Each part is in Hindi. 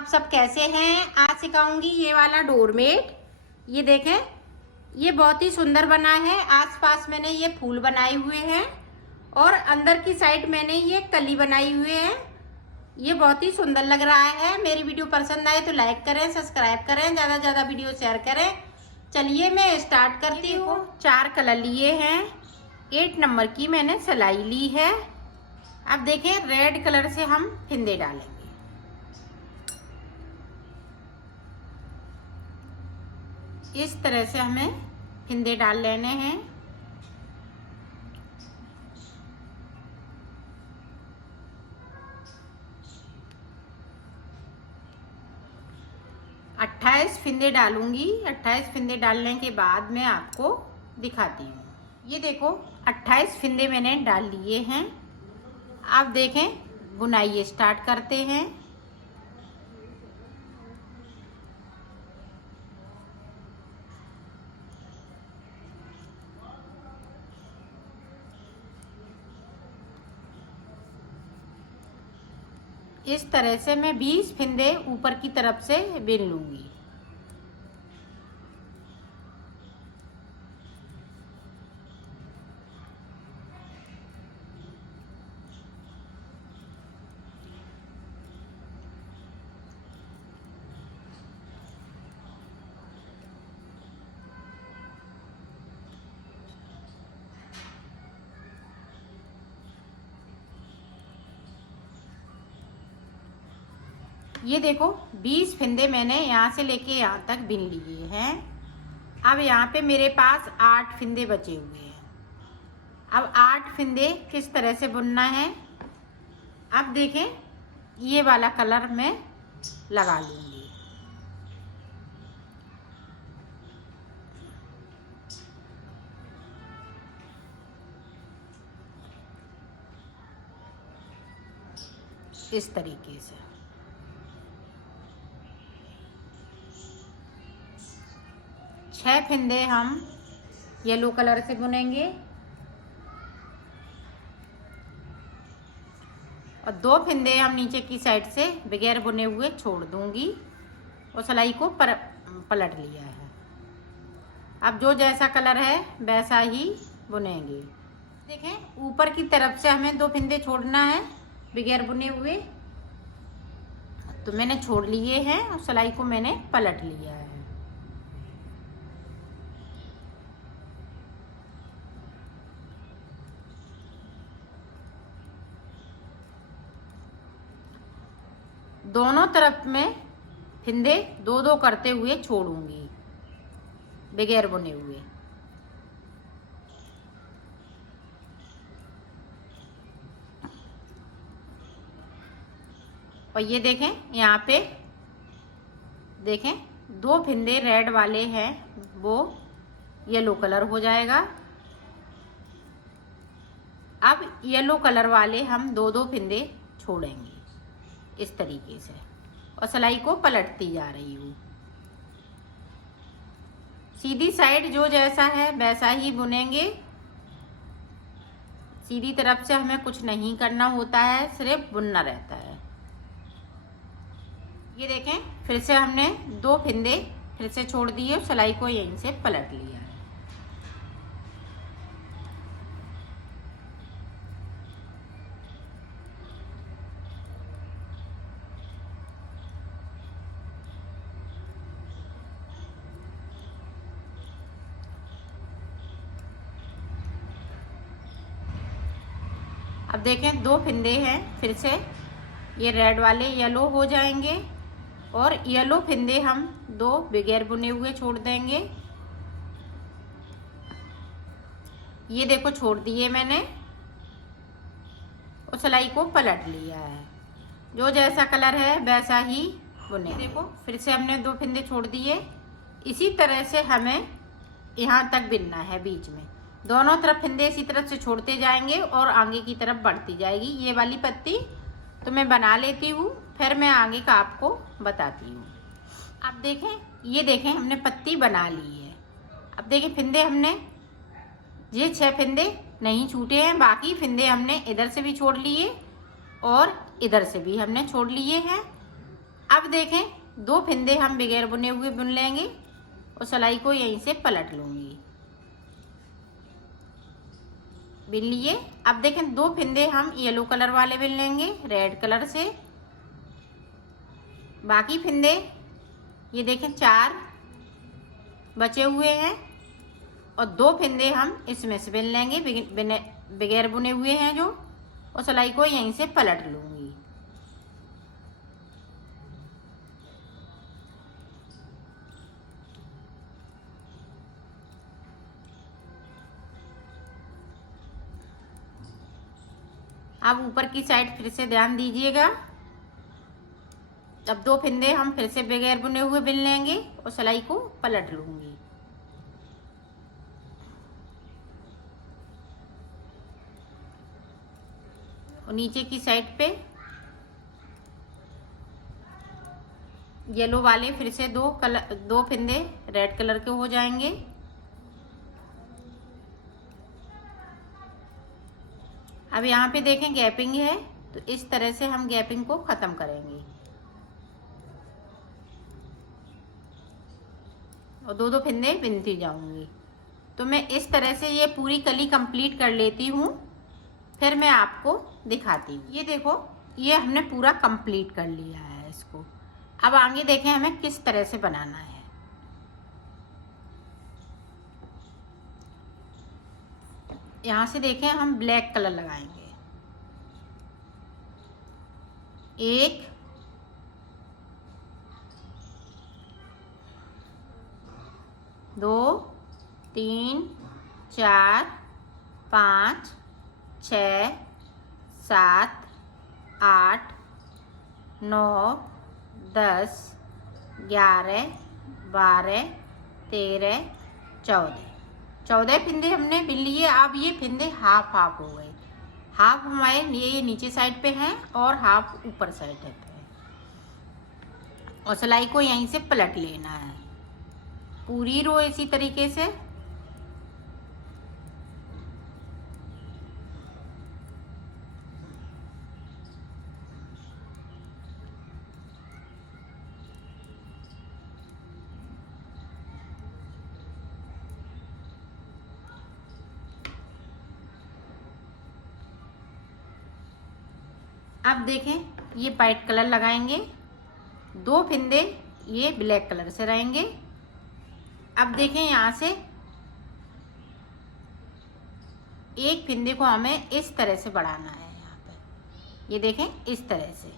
आप सब कैसे हैं। आज सिखाऊंगी ये वाला डोरमेट। ये देखें, ये बहुत ही सुंदर बना है। आसपास मैंने ये फूल बनाए हुए हैं और अंदर की साइड मैंने ये कली बनाई हुए हैं। ये बहुत ही सुंदर लग रहा है। मेरी वीडियो पसंद आए तो लाइक करें, सब्सक्राइब करें, ज़्यादा से ज़्यादा वीडियो शेयर करें। चलिए मैं स्टार्ट करती हूँ। 4 कलर लिए हैं, 8 नंबर की मैंने सिलाई ली है। अब देखें, रेड कलर से हम फिंदे डालेंगे। इस तरह से हमें फिंदे डाल लेने हैं। अट्ठाईस फिंदे डालूंगी। 28 फिंदे डालने के बाद मैं आपको दिखाती हूँ। ये देखो, 28 फिंदे मैंने डाल लिए हैं। अब देखें, बुनाई स्टार्ट करते हैं। इस तरह से मैं 20 फिंदे ऊपर की तरफ से बिन लूंगी। ये देखो, 20 फिंदे मैंने यहाँ से लेके यहाँ तक बिन लिए हैं। अब यहाँ पे मेरे पास 8 फिंदे बचे हुए हैं। अब 8 फिंदे किस तरह से बुनना है, अब देखें, ये वाला कलर मैं लगा लूँगी। इस तरीके से छह फिंदे हम येलो कलर से बुनेंगे और 2 फिंदे हम नीचे की साइड से बगैर बुने हुए छोड़ दूंगी और सिलाई को पलट लिया है। अब जो जैसा कलर है वैसा ही बुनेंगे। देखें, ऊपर की तरफ से हमें 2 फिंदे छोड़ना है बगैर बुने हुए, तो मैंने छोड़ लिए हैं और सिलाई को मैंने पलट लिया है। दोनों तरफ में फिंदे 2-2 करते हुए छोड़ूंगी बगैर बुने हुए। और ये देखें, यहाँ पे देखें, 2 फिंदे रेड वाले हैं, वो येलो कलर हो जाएगा। अब येलो कलर वाले हम 2-2 फिंदे छोड़ेंगे इस तरीके से और सिलाई को पलटती जा रही हूँ। सीधी साइड जो जैसा है वैसा ही बुनेंगे। सीधी तरफ से हमें कुछ नहीं करना होता है, सिर्फ बुनना रहता है। ये देखें, फिर से हमने 2 फिंदे फिर से छोड़ दिए और सिलाई को यहीं से पलट लिया है। अब देखें, 2 फिंदे हैं, फिर से ये रेड वाले येलो हो जाएंगे और येलो फिंदे हम 2 बगैर बुने हुए छोड़ देंगे। ये देखो, छोड़ दिए मैंने और सिलाई को पलट लिया है। जो जैसा कलर है वैसा ही बुने। देखो, फिर से हमने 2 फिंदे छोड़ दिए। इसी तरह से हमें यहाँ तक बिनना है। बीच में दोनों तरफ फिंदे इसी तरफ से छोड़ते जाएंगे और आगे की तरफ बढ़ती जाएगी। ये वाली पत्ती तो मैं बना लेती हूँ, फिर मैं आगे का आपको बताती हूँ। अब देखें, ये देखें, हमने पत्ती बना ली है। अब देखें, फिंदे हमने ये 6 फिंदे नहीं छूटे हैं, बाकी फिंदे हमने इधर से भी छोड़ लिए और इधर से भी हमने छोड़ लिए हैं। अब देखें 2 फंदे हम बगैर बुने हुए बुन लेंगे और सिलाई को यहीं से पलट लूँगी। बिन लिए। अब देखें 2 फंदे हम येलो कलर वाले बिन लेंगे रेड कलर से। बाकी फंदे ये देखें 4 बचे हुए हैं और 2 फंदे हम इसमें से बिन लेंगे बगैर बुने हुए हैं जो, और सिलाई को यहीं से पलट लूँगी। अब ऊपर की साइड फिर से ध्यान दीजिएगा। अब 2 फंदे हम फिर से बगैर बुने हुए बिन लेंगे और सिलाई को पलट लूँगी। और नीचे की साइड पे येलो वाले फिर से 2 फंदे रेड कलर के हो जाएंगे। अब यहाँ पे देखें गैपिंग है, तो इस तरह से हम गैपिंग को ख़त्म करेंगे और 2 फंदे बिनती जाऊंगी। तो मैं इस तरह से ये पूरी कली कंप्लीट कर लेती हूँ, फिर मैं आपको दिखाती हूँ। ये देखो ये हमने पूरा कंप्लीट कर लिया है इसको। अब आगे देखें हमें किस तरह से बनाना है। यहाँ से देखें हम ब्लैक कलर लगाएंगे। 1 2 3 4 5 6 7 8 9 10 11 12 13 14 फंदे हमने बिन लिए। अब ये फंदे हाफ हाफ हो गए। हाफ हमारे ये नीचे साइड पे हैं और हाफ ऊपर साइड पे है, और सिलाई को यहीं से पलट लेना है पूरी रो इसी तरीके से। अब देखें ये वाइट कलर लगाएंगे, 2 फंदे ये ब्लैक कलर से रहेंगे। अब देखें यहाँ से एक फंदे को हमें इस तरह से बढ़ाना है। यहाँ पे ये देखें इस तरह से,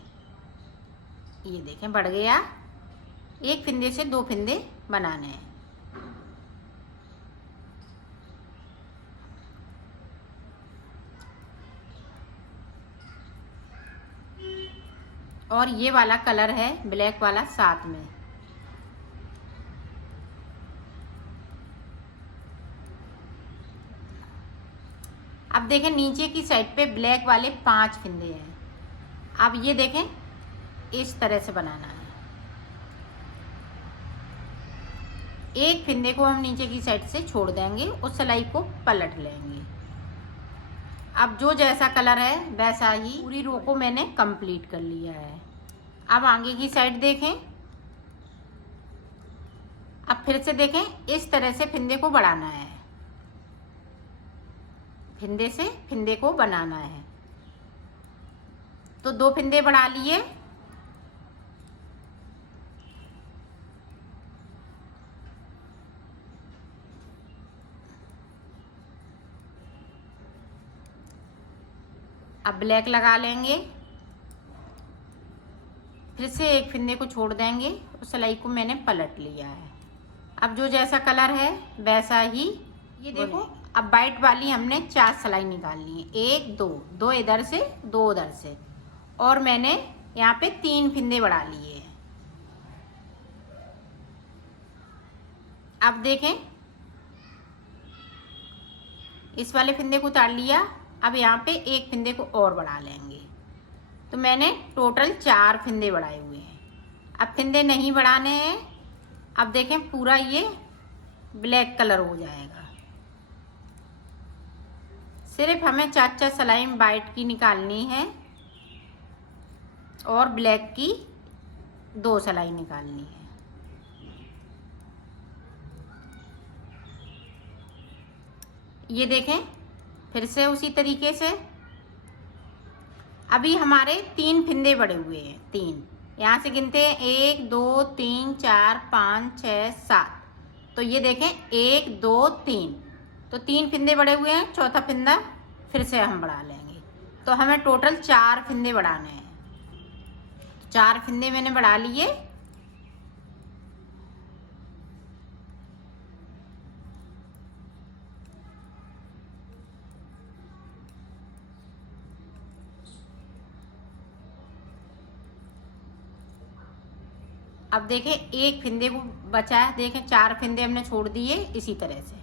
ये देखें बढ़ गया। एक फंदे से 2 फंदे बनाने हैं। और ये वाला कलर है ब्लैक वाला साथ में। अब देखें नीचे की साइड पे ब्लैक वाले 5 फंदे हैं। अब ये देखें इस तरह से बनाना है। एक फंदे को हम नीचे की साइड से छोड़ देंगे और सिलाई को पलट लेंगे। अब जो जैसा कलर है वैसा ही पूरी रो को मैंने कंप्लीट कर लिया है। अब आगे की साइड देखें। अब फिर से देखें इस तरह से फंदे को बढ़ाना है, फंदे से फंदे को बनाना है। तो 2 फंदे बढ़ा लिए। अब ब्लैक लगा लेंगे, फिर से एक फंदे को छोड़ देंगे और सिलाई को मैंने पलट लिया है। अब जो जैसा कलर है वैसा ही ये देखो। अब वाइट वाली हमने 4 सिलाई निकालनी है, 1 2 2 इधर से 2 उधर से, और मैंने यहाँ पे 3 फंदे बढ़ा लिए हैं। अब देखें इस वाले फंदे को उतार लिया। अब यहाँ पे एक फंदे को और बढ़ा लेंगे, तो मैंने टोटल 4 फंदे बढ़ाए हुए हैं। अब फंदे नहीं बढ़ाने हैं। अब देखें पूरा ये ब्लैक कलर हो जाएगा। सिर्फ हमें 4 सिलाई वाइट की निकालनी है और ब्लैक की 2 सिलाई निकालनी है। ये देखें, फिर से उसी तरीके से अभी हमारे 3 फिंदे बड़े हुए हैं, 3 यहाँ से गिनते हैं 1 2 3 4 5 6 7। तो ये देखें 1 2 3, तो 3 फिंदे बड़े हुए हैं, चौथा फिंदा फिर से हम बढ़ा लेंगे। तो हमें टोटल 4 फिंदे बढ़ाने हैं। 4 फिंदे मैंने बढ़ा लिए। अब देखें एक फिंदे को बचा है, देखें 4 फिंदे हमने छोड़ दिए, इसी तरह से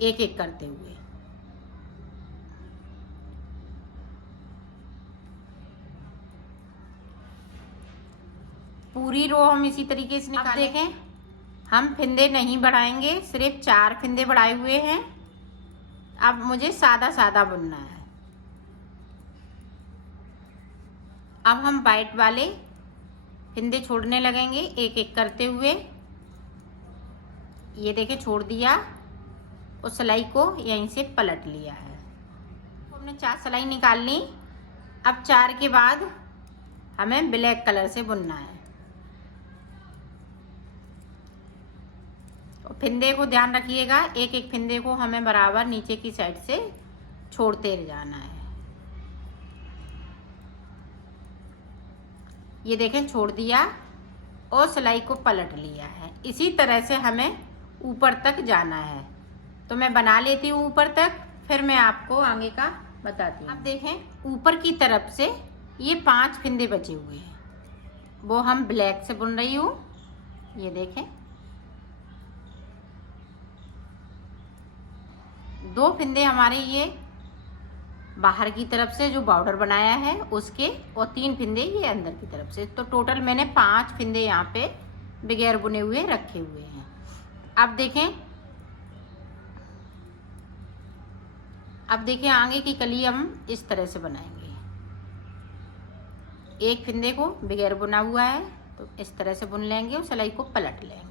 एक एक करते हुए। पूरी रो हम इसी तरीके से निकाल। देखें हम फिंदे नहीं बढ़ाएंगे, सिर्फ 4 फिंदे बढ़ाए हुए हैं। अब मुझे सादा सादा बुनना है। अब हम वाइट वाले फिंदे छोड़ने लगेंगे एक एक करते हुए। ये देखें छोड़ दिया, उस सिलाई को यहीं से पलट लिया है। तो हमने 4 सिलाई निकाल ली। अब 4 के बाद हमें ब्लैक कलर से बुनना है। और फिंदे को ध्यान रखिएगा, एक एक फिंदे को हमें बराबर नीचे की साइड से छोड़ते जाना है। ये देखें छोड़ दिया और सिलाई को पलट लिया है। इसी तरह से हमें ऊपर तक जाना है। तो मैं बना लेती हूँ ऊपर तक, फिर मैं आपको आगे का बताती हूँ। अब देखें ऊपर की तरफ से ये 5 फिंदे बचे हुए हैं, वो हम ब्लैक से बुन रही हूँ। ये देखें 2 फिंदे हमारे ये बाहर की तरफ से जो बॉर्डर बनाया है उसके, और 3 फिंदे ये अंदर की तरफ से। तो टोटल मैंने 5 फिंदे यहाँ पे बगैर बुने हुए रखे हुए हैं। अब देखें आगे की कली हम इस तरह से बनाएंगे। एक फिंदे को बगैर बुना हुआ है तो इस तरह से बुन लेंगे और सिलाई को पलट लेंगे।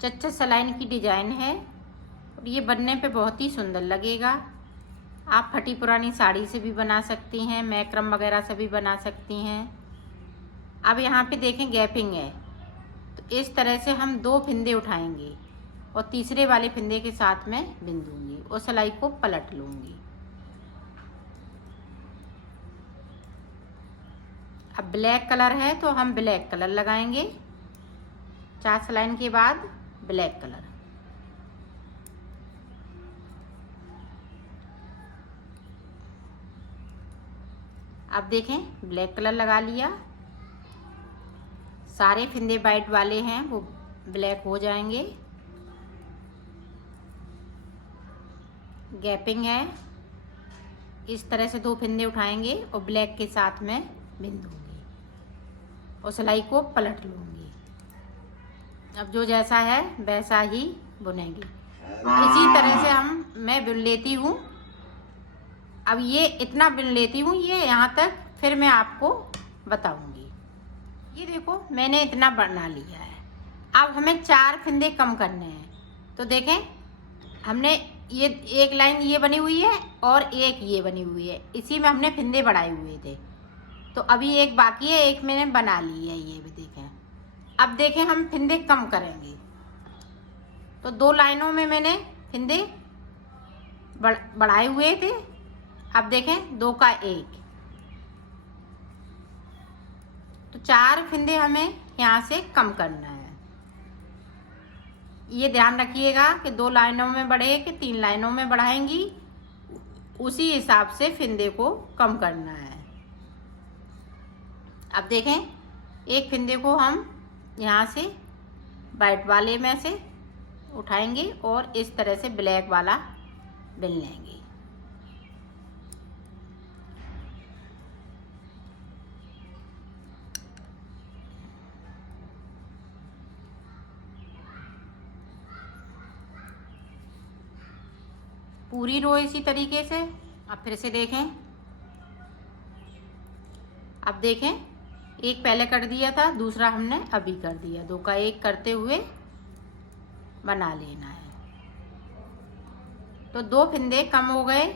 चच्चा सलाइन की डिजाइन है और ये बनने पे बहुत ही सुंदर लगेगा। आप फटी पुरानी साड़ी से भी बना सकती हैं, मैक्रम वगैरह से भी बना सकती हैं। अब यहाँ पे देखें गैपिंग है, तो इस तरह से हम 2 फिंदे उठाएंगे और तीसरे वाले फिंदे के साथ में बिन दूंगी और सिलाई को पलट लूँगी। अब ब्लैक कलर है तो हम ब्लैक कलर लगाएंगे। 4 सलाइन के बाद ब्लैक कलर। अब देखें ब्लैक कलर लगा लिया। सारे फिंदे वाइट वाले हैं वो ब्लैक हो जाएंगे। गैपिंग है, इस तरह से 2 फिंदे उठाएंगे और ब्लैक के साथ में बिन दूंगी और सिलाई को पलट लूँगी। अब जो जैसा है वैसा ही बुनेंगी। इसी तरह से मैं बुन लेती हूँ। अब ये इतना बुन लेती हूँ, ये यहाँ तक, फिर मैं आपको बताऊँगी। ये देखो मैंने इतना बना लिया है। अब हमें 4 फिंदे कम करने हैं। तो देखें हमने ये एक लाइन ये बनी हुई है और एक ये बनी हुई है, इसी में हमने फिंदे बढ़ाए हुए थे। तो अभी एक बाकी है, एक मैंने बना ली है, ये भी देखें। अब देखें हम फिंदे कम करेंगे। तो 2 लाइनों में मैंने फिंदे बढ़ाए हुए थे। अब देखें 2 का 1, तो 4 फिंदे हमें यहाँ से कम करना है। ये ध्यान रखिएगा कि 2 लाइनों में बढ़े कि 3 लाइनों में बढ़ाएंगी, उसी हिसाब से फिंदे को कम करना है। अब देखें एक फिंदे को हम यहाँ से वाइट वाले में से उठाएंगे और इस तरह से ब्लैक वाला बिन लेंगे। पूरी रो इसी तरीके से। अब फिर से देखें, अब देखें, एक पहले कर दिया था, दूसरा हमने अभी कर दिया। 2 का 1 करते हुए बना लेना है। तो 2 फंदे कम हो गए।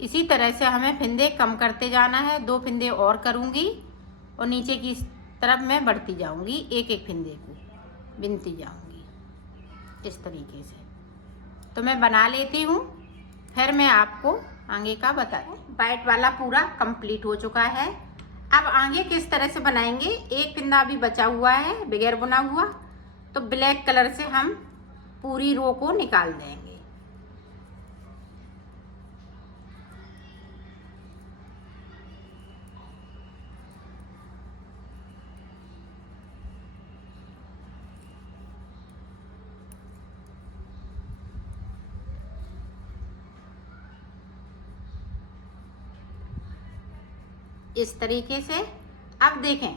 इसी तरह से हमें फंदे कम करते जाना है। 2 फंदे और करूँगी और नीचे की तरफ मैं बढ़ती जाऊँगी, एक एक फंदे को बिनती जाऊँगी इस तरीके से। तो मैं बना लेती हूँ, फिर मैं आपको आगे का बताती हूँ। वाइट वाला पूरा कंप्लीट हो चुका है। अब आगे किस तरह से बनाएंगे, एक फंदा अभी बचा हुआ है बगैर बुना हुआ, तो ब्लैक कलर से हम पूरी रो को निकाल देंगे। इस तरीके से। अब देखें,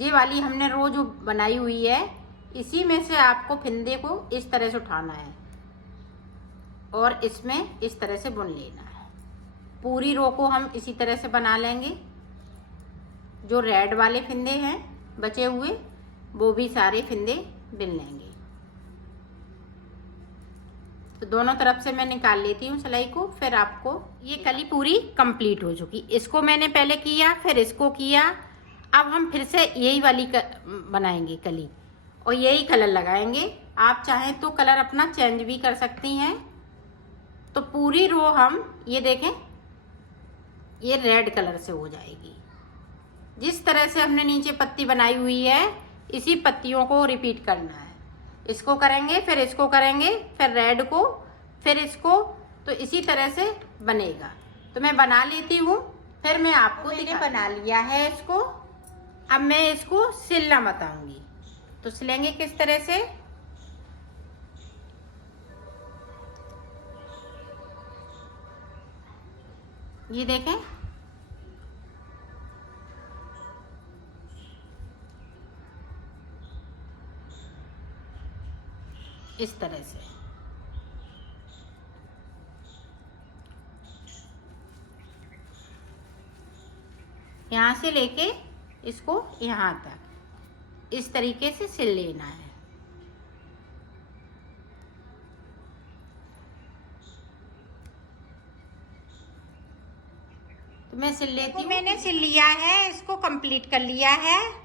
ये वाली हमने रो जो बनाई हुई है, इसी में से आपको फंदे को इस तरह से उठाना है और इसमें इस तरह से बुन लेना है। पूरी रो को हम इसी तरह से बना लेंगे। जो रेड वाले फंदे हैं बचे हुए, वो भी सारे फंदे बिन लेंगे। तो दोनों तरफ से मैं निकाल लेती हूँ सिलाई को। फिर आपको ये कली पूरी कंप्लीट हो चुकी। इसको मैंने पहले किया, फिर इसको किया। अब हम फिर से यही वाली बनाएंगे कली और यही कलर लगाएंगे। आप चाहें तो कलर अपना चेंज भी कर सकती हैं। तो पूरी रो हम ये देखें, ये रेड कलर से हो जाएगी। जिस तरह से हमने नीचे पत्ती बनाई हुई है, इसी पत्तियों को रिपीट करना है। इसको करेंगे, फिर इसको करेंगे, फिर रेड को, फिर इसको, तो इसी तरह से बनेगा। तो मैं बना लेती हूँ, फिर मैं आपको मैंने बना लिया है इसको। अब मैं इसको सिलना बताऊंगी। तो सिलेंगे किस तरह से, ये देखें, इस तरह से। यहाँ से लेके इसको यहाँ तक इस तरीके से सिल लेना है। तो मैं सिल लेती हूँ। मैंने सिल लिया है, इसको कंप्लीट कर लिया है।